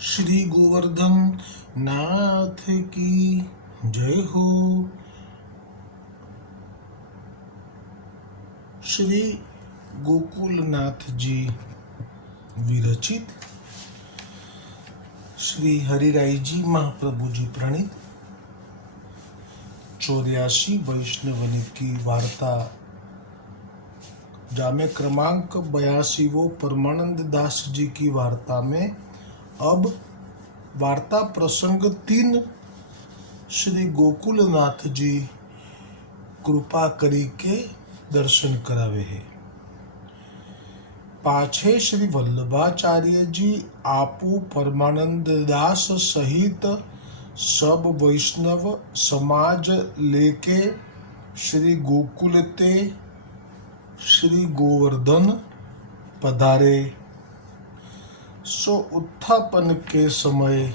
श्री गोवर्धन नाथ की जय हो। श्री गोकुलनाथ जी विरचित। श्री हरिराय जी महाप्रभु जी प्रणीत। चौरासी वैष्णवनी की वार्ता। जामे क्रमांक बयासी वो परमानंद दास जी की वार्ता में अब वार्ता प्रसंग तीन। श्री गोकुलनाथ जी कृपा करी के दर्शन करावे है। पाछे श्री वल्लभाचार्य जी आपू परमानंद दास सहित सब वैष्णव समाज लेके श्री गोकुलते श्री गोवर्धन पधारे। सो उत्थापन के समय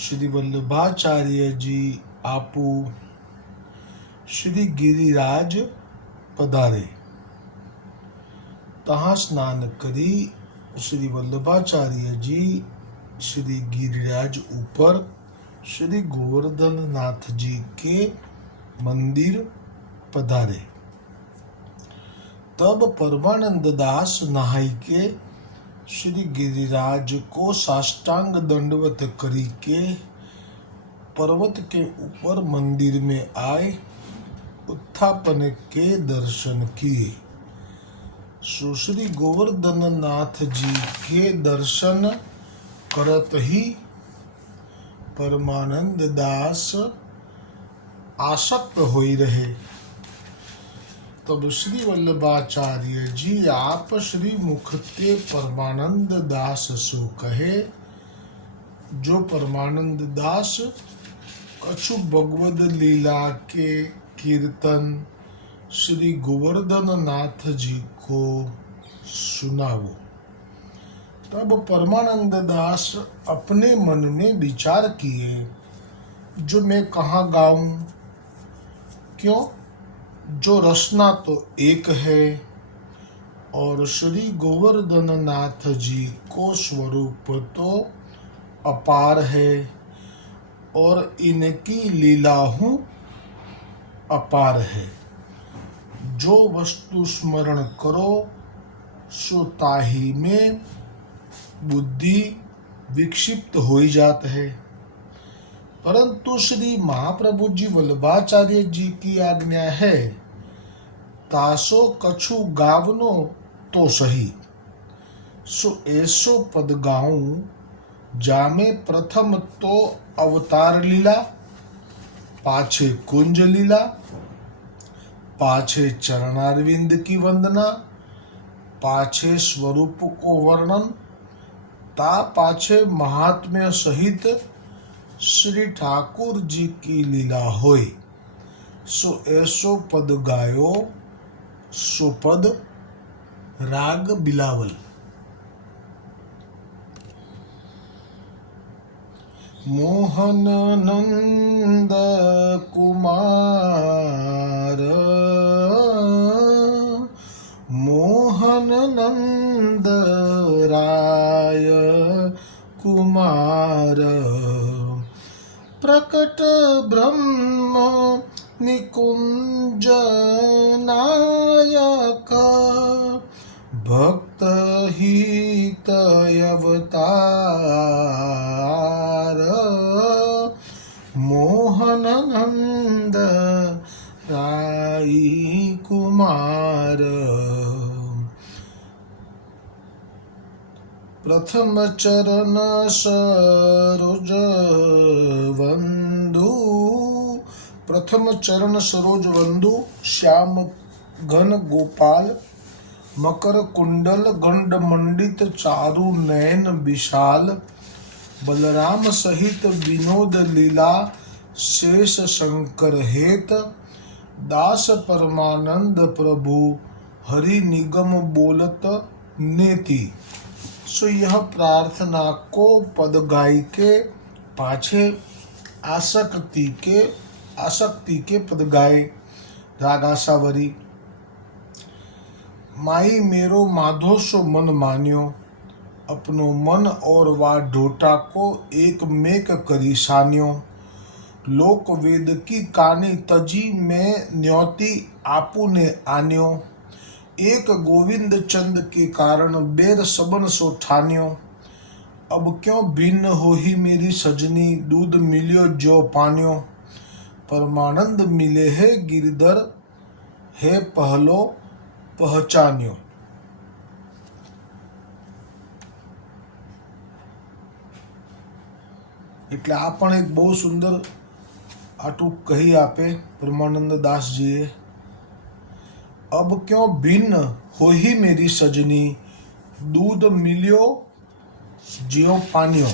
श्री वल्लभाचार्य जी आपू श्री गिरिराज पधारे तहाँ स्नान કરી શ્રી વલ્લભાચાર્યજી श्री गिरिराज ऊपर श्री गोवर्धन नाथ जी के मंदिर पधारे तब परमानंद दास नहाई के श्री गिरिराज को साष्टांग दंडवत करी के पर्वत के ऊपर मंदिर में आए, उत्थापन के दर्शन किए। सुश्री गोवर्धन नाथ जी के दर्शन करत ही परमानंद दास आसक्त हो रहे। तब श्री वल्लभाचार्य जी आप श्री मुखते परमानंद दास सो कहे, जो परमानंद दास कछु भगवद लीला के कीर्तन श्री गोवर्धन नाथ जी को सुनाओ तब परमानंद दास अपने मन में विचार किए, जो मैं कहाँ गाऊं? क्यों? जो रचना तो एक है, और श्री गोवर्धन नाथ जी को स्वरूप तो अपार है, और इनकी लीलाहू अपार है। जो वस्तु स्मरण करो, सो ताही में बुद्धि विक्षिप्त हो ही जात है। परंतु श्री महाप्रभु जी वल्लभाचार्य जी की आज्ञा है, तासो कछु गावनो तो सही। सो ऐसो पद गाऊं जामे प्रथम तो अवतार लीला, पाछे कुंज लीला, पाछे चरणारविंद की वंदना, पाछे स्वरूप को वर्णन, ता पाछे महात्म्य सहित श्री ठाकुर जी की लीला होय सो ऐसो पद गायो सो पद राग बिलावल मोहन नंद कुमार मोहन नंद राय कुमार प्रकट ब्रह्म निकुञ्जनायक। भक्तहितयवतार मोहननन्द रायी कुमार પ્રથમ ચરણ સરોજ વંદુ પ્રથમ ચરણ સરોજ વંદુ શ્યામ ઘન ગોપાલ મકર કુંડલ ગંડ મંડિત ચારુ નયન વિશાલ બલરામ સહિત વિનોદ લીલા શેષ શંકર હેત દાસ પરમાનંદ પ્રભુ હરિ નિગમ બોલત નેતી सो यह प्रार्थना को पद गाय के पाछे आसक्ति के आसक्ति के पद गाए रागासावरी। माई मेरो माधो सो मन मान्यो, अपनो मन और वा ढोटा को एक मेक करी सान्यो। लोक वेद की कानी तजी में न्योती आपू ने आन्यो। एक गोविंद चंद के कारण बेर सबन सो ठान्यो अब क्यों भिन्न हो ही मेरी सजनी दूध मिलियो जो पान्यो परमानंद मिले है गिरधर है पहलो पहचान्यो એટલે આ પણ એક બહુ સુંદર આટું કહી આપે બ્રહ્માનંદ દાસજીએ અબ ક્યો ભિન્ન હોહી મેરી સજની દૂધ મિલ્યો જીઓ પાન્યો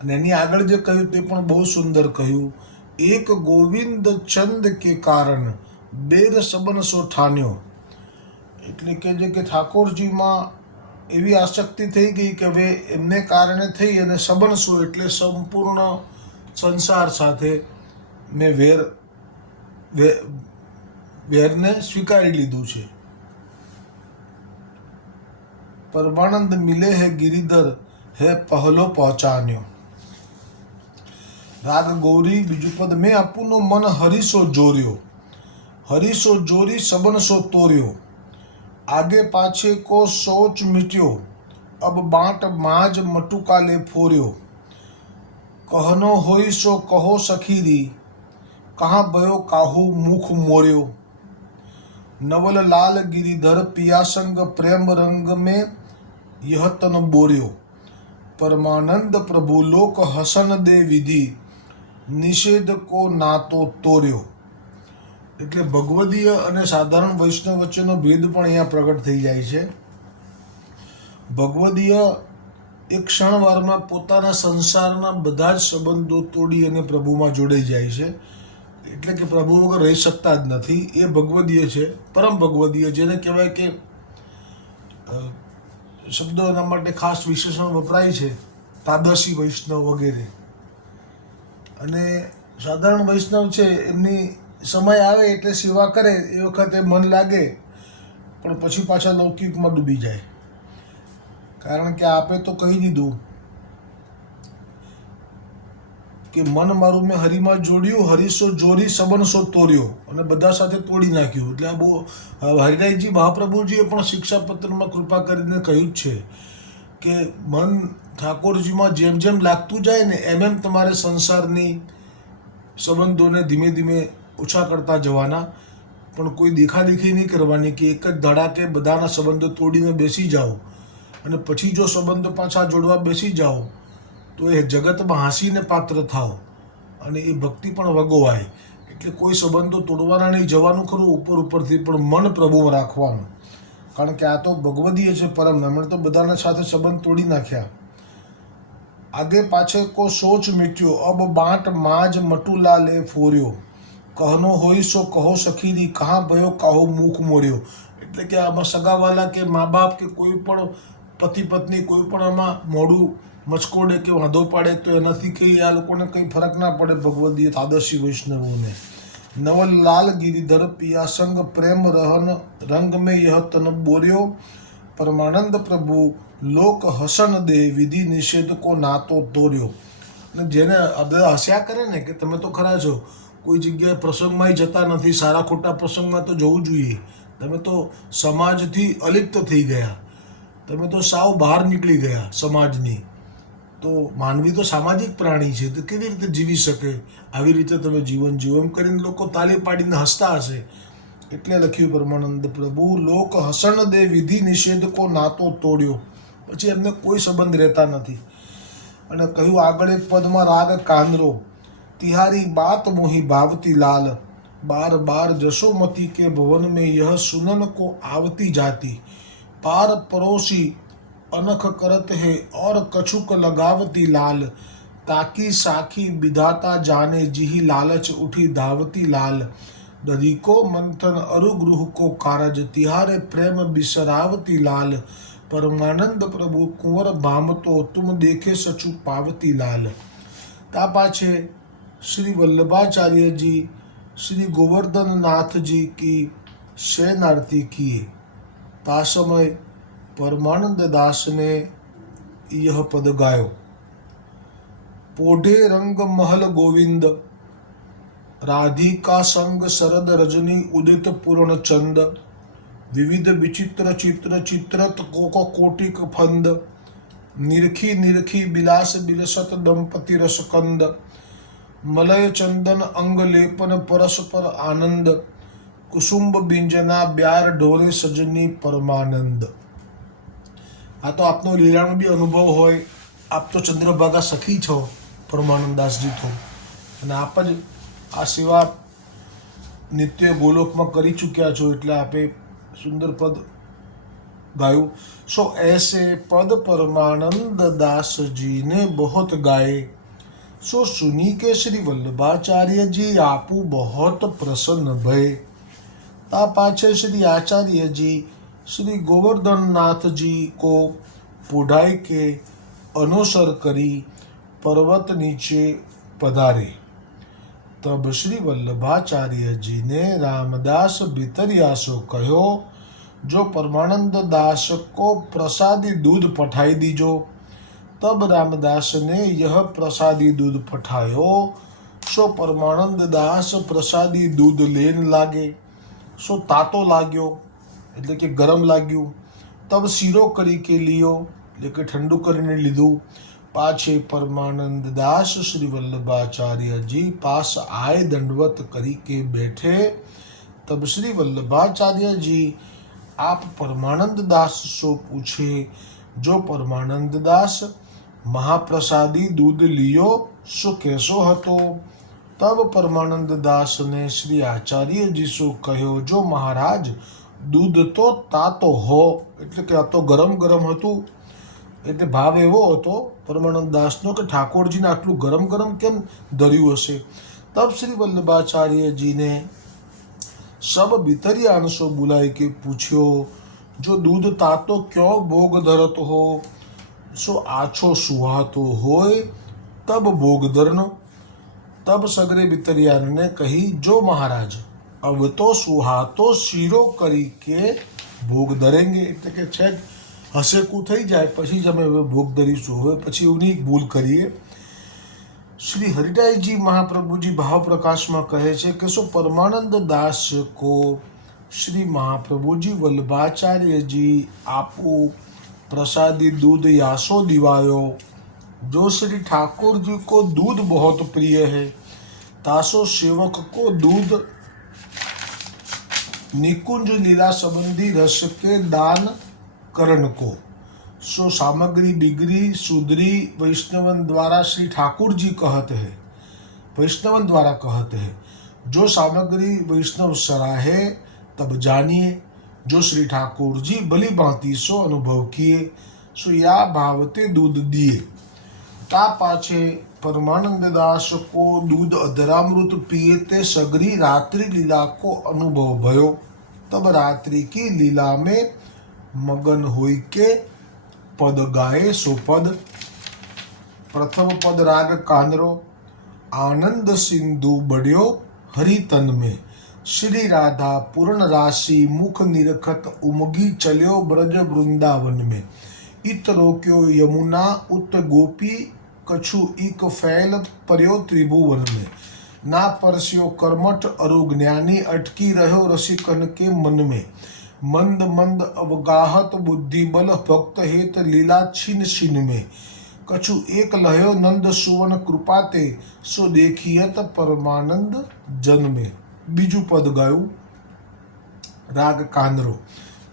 અને એની આગળ જે કહ્યું તે પણ બહુ સુંદર કહ્યું. એક ગોવિંદ ચંદ કે કારણ બેર સબન ઠાન્યો. એટલે કે જે કે ઠાકોરજીમાં એવી આસક્તિ થઈ ગઈ કે હવે એમને કારણે થઈ અને સબનસો એટલે સંપૂર્ણ સંસાર સાથે મેં વેર વેરને સ્વીકારી લીધું છે. પરમાનંદ મિલે હે ગિરિધર હે પહેલો પહોંચાન્યો રાગ ગૌરી બીજું પદ મેં અપુનો મન હરીશો જોર્યો. હરીશો જોરી સબનસો તોર્યો. આગે પાછે કો સોચ મીટ્યો. અબ બાંટ માજ મટુકાલે ફોર્યો. કહનો હોય સો કહો સખીરી. કહા બયો કાહુ મુખ મોર્યો. નવલ લાલ ગિરિધર પિયાસંગ પ્રેમ રંગ મેં યહતન બોર્યો. પરમાનંદ પ્રભુ લોક હસન દે વિધિ, નિષેધ કો નાતો તોર્યો. એટલે ભગવદીય અને સાધારણ વૈષ્ણવ વચ્ચેનો ભેદ પણ અહીંયા પ્રગટ થઈ જાય છે. ભગવદીય એક ક્ષણવારમાં પોતાના સંસારના બધા જ સંબંધો તોડી અને પ્રભુમાં જોડાઈ જાય છે. એટલે કે પ્રભુ વગર રહી શકતા જ નથી. એ ભગવદીય છે, પરમ ભગવદીય જેને કહેવાય કે શબ્દો એના માટે ખાસ વિશેષણ વપરાય છે તાદસી વૈષ્ણવ વગેરે. અને સાધારણ વૈષ્ણવ છે, એમની સમય આવે એટલે સેવા કરે, એ વખતે મન લાગે, પણ પછી પાછા લૌકિકમાં ડૂબી જાય. કારણ કે આપે તો કહી દીધું કે મન મારું મેં હરિમાં જોડ્યું, હરીશો જોરી, સબનસો તોર્યો. અને બધા સાથે તોડી નાખ્યું. એટલે આ બહુ હરિરાયજી મહાપ્રભુજીએ પણ શિક્ષાપત્રમાં કૃપા કરીને કહ્યું જ છે કે મન ઠાકોરજીમાં જેમ જેમ લાગતું જાય ને એમ એમ તમારે સંસારની સંબંધોને ધીમે ધીમે ઓછા કરતા જવાના. પણ કોઈ દેખાદેખી નહીં કરવાની કે એક જ ધડાકે બધાના સંબંધો તોડીને બેસી જાઓ. અને પછી જો સંબંધો પાછા જોડવા બેસી જાઓ તો એ જગતમાં હાંસીને પાત્ર થાવ અને એ ભક્તિ પણ વગોવાય. એટલે કોઈ સંબંધો તોડવાના નહીં, જવાનું ખરું, ઉપર ઉપરથી પણ મન પ્રભુમાં રાખવાનું. કારણ કે આ તો ભગવદીય છે પરમ, એમણે તો બધાના સાથે સંબંધ તોડી નાખ્યા. આગે પાછે કો સોચ મીટ્યો, અબ બાંટ માજ મટુલા લે ફોર્યો. કહનો હોય સો કહો સખીની, કહા ભયો કાહો મુખ મોર્યો. એટલે કે આમાં સગાવાલા કે મા બાપ કે કોઈ પણ પતિ પત્ની, કોઈ પણ આમાં મોડું મચકોડે કે વાંધો પાડે તો એ નથી કહી આ લોકોને કંઈ ફરક ના પડે ભગવદીય થાદશી વૈષ્ણવોને. નવલ લાલ ગિરિધર પિયાસંગ પ્રેમ રહન રંગ મેં યહ તન બોર્યો. પરમાનંદ પ્રભુ લોક હસન દે વિધિ નિષેધ કો નાતો તોર્યો અને જેને બધા હસ્યા કરે ને કે તમે તો ખરા છો, કોઈ જગ્યાએ પ્રસંગમાં જતા નથી, સારા ખોટા પ્રસંગમાં તો જવું જોઈએ. તમે તો સમાજથી અલિપ્ત થઈ ગયા. તમે તો સાવ બહાર નીકળી ગયા સમાજની. તો માનવી તો સામાજિક પ્રાણી છે, તો કેવી રીતે જીવી શકે? આવી રીતે તમે જીવન જીવો એમ કરીને લોકો તાલી પાડીને હસતા હશે. એટલે લખ્યું પરમાનંદ, પ્રભુ, લોક હસણ દે વિધિ નિષેધ કો નાતો તોડ્યો. પછી એમને કોઈ સંબંધ રહેતા નથી. અને કહ્યું, આગળ એક પદમાં રાગ કાંદરો. તિહારી બાત મોહી ભાવતી લાલ. બાર બાર જશોમતી કે ભવન મેં યહ સુનન કો આવતી જાતી. પાર પરોશી अनख करत है और कछुक लगावती लाल, ताकि साखी विधाता जाने जिही लालच उठी धावती लाल। दधी को मंथन अरुगृह को कारज, तिहारे प्रेम बिसरावती लाल। परमानंद प्रभु कुंवर भामतो तुम देखे सचु पावती लाल। तापाचे श्री वल्लभाचार्य जी, श्री गोवर्धन नाथ जी की शयनार्थी किए। ता समय परमानंद दास ने यह पद गायो। पोढ़े रंग महल गोविंद, राधिका संग शरद रजनी, उदित पूर्ण चंद, विविध विचित्र चित्र चित्रत कोटिक फंद, निरखी निरखी बिलास बिलसत दंपति रसकंद, मलय चंदन अंग लेपन परस्पर आनंद, कुसुम्ब बिंजना ब्यार डोरे सजनी परमानंद। આ તો આપનો લીલાનો બી અનુભવ હોય. આપ તો ચંદ્રભાગા સખી છો પરમાનંદાસજી તો. અને આપ જ આ સેવા નિત્ય ગોલોકમાં કરી ચૂક્યા છો એટલે આપે સુંદર પદ ગાયું. સો એસે પદ પરમાનંદ દાસજીને બહોત ગાય સો सुनी કે શ્રી વલ્લભાચાર્યજી આપું आपू પ્રસન્ન ભય. भय પાછળ શ્રી આચાર્યજી શ્રી ગોવર્ધનનાથજી કો પોઢાઈ કે અનુસર કરી પર્વત નીચે પધારે. તબ શ્રી વલ્લભાચાર્યજીને રામદાસ ભીતરિયાસો કહ્યો, જો પરમાનંદ દાસ કો પ્રસાદી દૂધ પઠાઈ દીજો. તબ રામદાસને યહ પ્રસાદી દૂધ પઠાયો. સો પરમાનંદ દાસ પ્રસાદી દૂધ લેન લાગે. સો તાતો લાગ્યો. એટલે કે ગરમ લાગ્યું. તબ શીરો કરી કે લિયો, એટલે કે ઠંડુ કરીને લીધું. પાછે પરમાનંદ દાસ શ્રી વલ્લભાચાર્યજી પાસ આય દંડવત કરી બેઠે. તબ શ્રી વલ્લભાચાર્યજી આપ પરમાનંદ દાસ સો પૂછે. જો પરમાનંદ દાસ મહાપ્રસાદી દૂધ લિયો શું કહેશો હતો? તબ પરમાનંદ દાસને શ્રી આચાર્યજી શું કહ્યો, જો મહારાજ દૂધ તો તાતો હો, એટલે કે આ તો ગરમ ગરમ હતું. એટલે ભાવ એવો હતો પરમાનંદ દાસનો કે ઠાકોરજીને આટલું ગરમ ગરમ કેમ ધર્યું હશે? તબ શ્રી વલ્લભાચાર્યજીને સબ બિતરી આણસો બોલાય કે પૂછ્યો, જો દૂધ તાતો ક્યો ભોગ ધરતો હો? સો આછો સુહાતો હોય તબ ભોગ ભોગધરનો તબ સગરે બિતરિયાને કહી, જો મહારાજ कही जो महाराज अब तो सुहातो શીરો કરી કે ભોગ ધરેંગે એટલે કે છે હસેકું થઈ જાય પછી જ અમે હવે ભોગ ધરીશું હવે પછી એવું નહીં ભૂલ કરીએ શ્રી હરિરાયજી મહાપ્રભુજી ભાવ પ્રકાશમાં કહે છે કે શું પરમાનંદ દાસ કો શ્રી महाप्रभुजी वल्लभाचार्य जी आपू प्रसादी दूध यासो दिवायो जो श्री ठाकुर जी को दूध बहुत प्रिय है तासो सेवक को दूध निकुंज लीला संबंधी रस के दान करण को। सो सामग्री बिगड़ी सुधरी वैष्णवन द्वारा श्री ठाकुर जी कहते हैं। वैष्णवन द्वारा कहते हैं, जो सामग्री वैष्णव सराहे, तब जानिए। जो श्री ठाकुर जी भली भांति सो अनुभव किए, सो या भावते दूध दिए। ता पाछे परमानंद दास को दूध अधरामृत पिए ते सगरी रात्रि लीला को अनुभव भयो। तब रात्रि की लीला में मगन हुई के पद गाए सो पद प्रथम पद राग कांदरो, आनंद सिंधु बढ़ियो हरितन में। श्री राधा पूर्ण राशि मुख निरखत उमगी चल्यो ब्रज वृंदावन में। इत रोक्यो यमुना, उत गोपी कछु इक फैल पर्यो त्रिभुवन में ना परस्यो कर्मठ अरु ज्ञानी अटकी रहो रसिकन के मन में मंद मंद अवगाहत बुद्धि बल भक्त हेत लीला छिन छिन में कछु एक लहयो नंद सुवन कृपा ते सो देखियत परमानंद जन में બીજું પદ ગાયું રાગ કાંદરો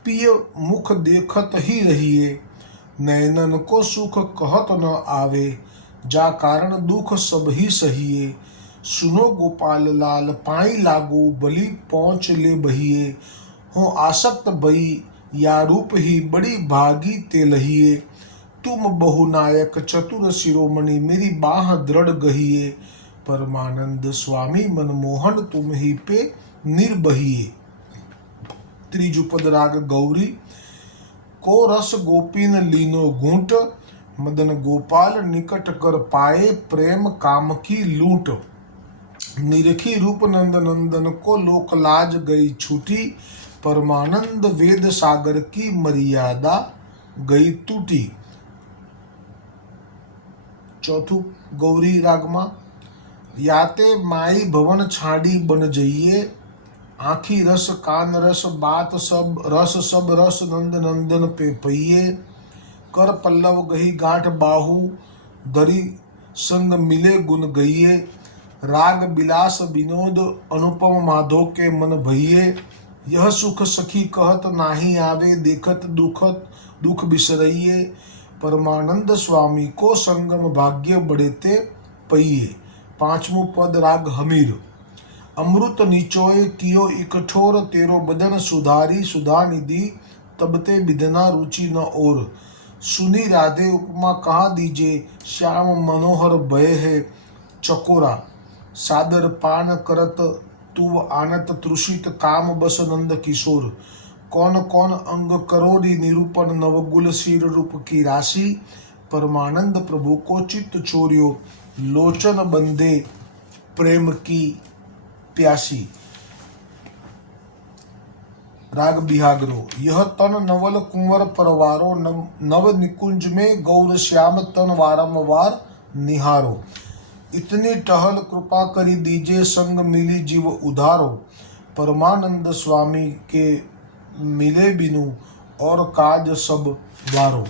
पिय मुख देखत ही रहिए नैनन को सुख कहत न आवे जा कारण दुख सब ही सहिए। सुनो गोपाल लाल, पाई लागो, बलि पहुँच ले बहिए। हो आसक्त बई, या रूप ही बड़ी भागी ते लहिए। तुम बहुनायक चतुर शिरोमणि, मेरी बाह दृढ़ गहिए। परमानंद स्वामी मनमोहन, तुम ही पे निर्बहिए। त्रिजुपद राग गौरी, को रस गोपीन लीनो घूंट मदन गोपाल निकट कर पाए प्रेम काम की लूट। निरखी रूप नंद नंदन को लोकलाज गई छूटी। परमानंद वेद सागर की मर्यादा गई टूटी चौथु, गौरी रागमा, याते माई भवन छाड़ी बन जाइए आखी रस, कान रस, बात सब, रस सब रस नंद नंदन पे पहिए कर पल्लव गही गांठ बाहु, दरी संग मिले गुण गइये राग बिलास विनोद अनुपम माधो के मन भइये यह सुख सखी कहत नाही आवे, देखत दुखत दुख बिसरइये परमानंद स्वामी को संगम भाग्य बढ़ेते पइये। पांचवो पद राग हमीर। अमृत नीचोय कियो इकठोर, तेरो बदन सुधारी, सुधा निधि, तबते विदना रुचि न और। सुनी राधे उपमा कहा दीजिए? श्याम मनोहर भय है चकोरा। सादर पान करत तुव आनत तृषित काम बस नंद किशोर। कौन कौन अंग करोरी निरूपण नवगुल शीर रूप की राशि? परमानंद प्रभु को चित्त चोरियो। लोचन बंदे प्रेम की प्यासी। राग बिहागरो यह तन नवल कुंवर परवारो नव नव निकुंज में गौर श्याम तन वारंवार निहारो इतनी टहल कृपा करी दीजिए संग मिली जीव उधारो परमानंद स्वामी के મિલે બિનું ઓર કાજ સબ વારો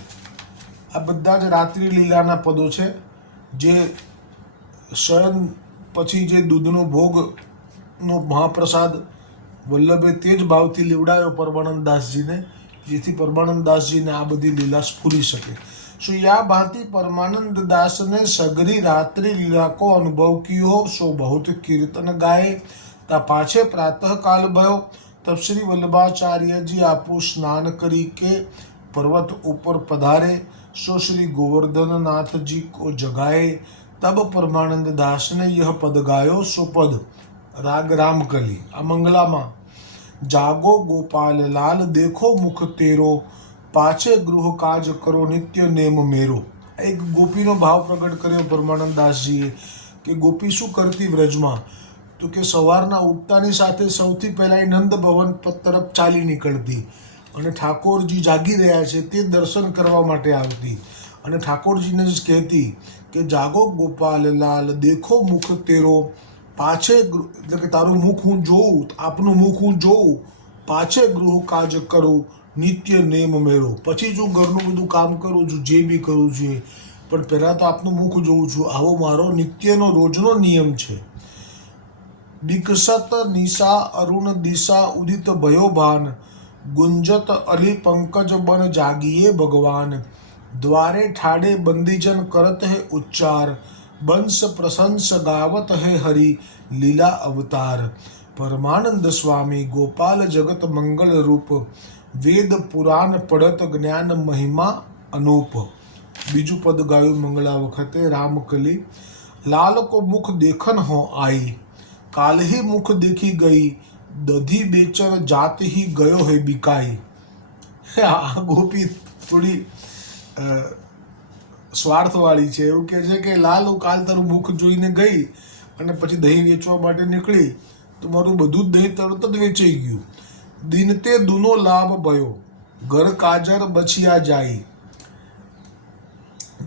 આ બધા જ રાત્રિ લીલાના પદો છે જે શયન પછી જે દૂધનો ભોગનો મહાપ્રસાદ વલ્લભે તે જ ભાવથી લીવડાયો પરમાનંદ દાસજીને, જેથી પરમાનંદદાસજીને આ બધી લીલા સ્ફૂરી શકે. સો યા ભાંતિ પરમાનંદ દાસને સગરી રાત્રિ લીલાકો અનુભવ કિયો? સો બહુત કીર્તન ગાય? તા પાછે પ્રાતઃકાલ ભયો. તબ શ્રી વલ્લભાચાર્યજી આપુ સ્નાન કરી કે પર્વત ઉપર પધારે. સો શ્રી ગોવર્ધનનાથજી કો જગાએ? તબ પરમાનંદ દાસને યહ પદ ગાયો. સો પદ? રાગ રામકલી આ મંગલામાં જાગો ગોપાલ લાલ, દેખો મુખ તેરો, પાછે ગૃહ કાજ કરો, નિત્ય નેમ મેરો. એક ગોપીનો ભાવ પ્રગટ કર્યો પરમાનંદ દાસજીએ કે, ગોપી, શું કરતી વ્રજમાં? તો કે સવારના ઉઠતાની સાથે સૌથી પહેલાં એ નંદ ભવન તરફ ચાલી નીકળતી અને ઠાકોરજી જાગી રહ્યા છે તે દર્શન કરવા માટે આવતી. અને ઠાકોરજીને જ કહેતી કે, જાગો ગોપાલ લાલ, દેખો મુખ તેરો પાછે એટલે કે તારું મુખ હું જોઉં, આપનું મુખ હું જોઉં, પાછે ગૃહ કાજ કરું, નિત્ય નેમ મેળો. પછી જો ઘરનું બધું કામ કરું છું, જે બી કરું છું પણ પહેલાં તો આપનું મુખ જોઉં છું. આવો મારો નિત્યનો રોજનો નિયમ છે. વિકસત નિશા અરુણ દિશા ઉદિત ભયો ભાન ગુંજત અલી પંકજ બન જાગીએ ભગવાન. દ્વારે ઠાડે બંદીજન કરત હે ઉચ્ચાર. બંશ પ્રશંસ ગાવત હે હરિ લીલા અવતાર પરમાનંદ સ્વામી ગોપાલ જગત મંગલ રૂપ વેદ પુરાણ પડત જ્ઞાન મહિમા અનુપ બીજું પદ ગાયું મંગળા વખતે રામકલી લાલ કો મુખ દેખન હો આઈ કાલ હી મુખ દેખી ગઈ દધી બેચર જાત હી ગયો હે બિકાઈ આ ગોપી થોડી અ, સ્વાર્થવાળી છે. એવું કહે છે કે લાલ કાલ તારું મુખ જોઈને ગઈ અને પછી દહીં વેચવા માટે નીકળી. તો મારું બધું જ દહીં તરત જ વેચાઈ ગયું. દિન તે દૂનો લાભ ભયો. ઘર કાજર બચિયા જાય.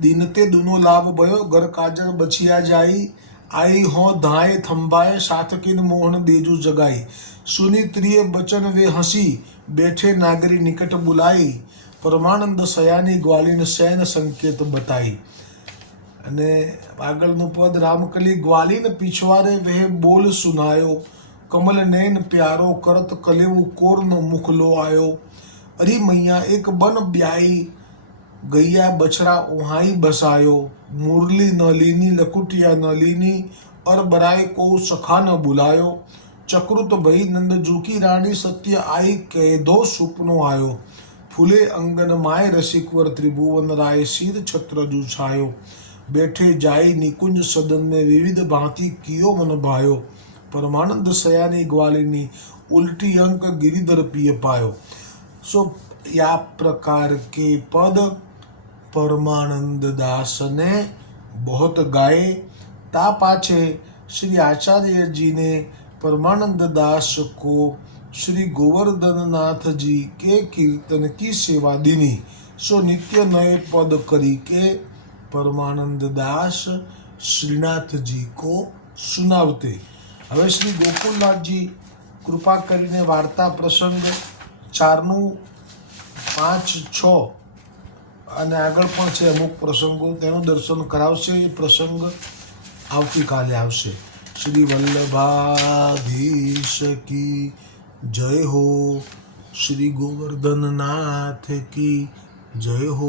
દિન તે દૂનો લાભ ભયો. ઘર કાજર બચિયા જાય. આઈ હો ધાય થંભાય સાથકીન મોહન દેજુ જગાઈ સુનિત્રીય બચન વે હસી, બેઠે નાગરી નિકટ બુલાઈ પરમાનંદ સયાની ગ્વાલીન શયન સંકેત બતાઈ. અને આગળનું પદ, રામકલી ગ્વાલીન પીછવારે વહે બોલ સુનાયો. કમલ નૈન પ્યારો કરત કલેવું કોરનો મુખલો આયો અરી મૈયા એક બન બ્યાઈ, ગૈયા બછરા ઉહાઈ બસાયો. મુરલી નલીની લીની લકુટિયા નલીની લીની અર બરાય કો સખા ન બુલાયો ચક્રુત ભઈ નંદ જુકી રાણી સત્ય આઈ કેદો સુપનો આયો. ફૂલે અંગન માય રસિકવર ત્રિભુવન રાય સીધ છત્ર જુછાયો બેઠે જાય નિકુંજ સદન में विविध भांति कियो मन भायो परमानंद सयानी ग्वालिनी उल्टी अंक गिरिधर पिय पायो सो या प्रकार के पद परमानंद दास ने बहुत गाए ता पाछे श्री आचार्य जी ने परमानंद दास को श्री गोवर्धन नाथ जी के कीर्तन की सेवा दीनी સો નિત્ય નય પદ કરી કે પરમાનંદ દાસ શ્રીનાથજી કો સુનાવતે હવે શ્રી ગોકુલનાથજી કૃપા કરીને વાર્તા પ્રસંગ ચારનું પાંચ છ અને આગળ પણ છે અમુક પ્રસંગો તેનું દર્શન કરાવશે એ પ્રસંગ આવતીકાલે આવશે શ્રી વલ્લભાધીશ કી जय हो श्री गोवर्धन नाथ की जय हो।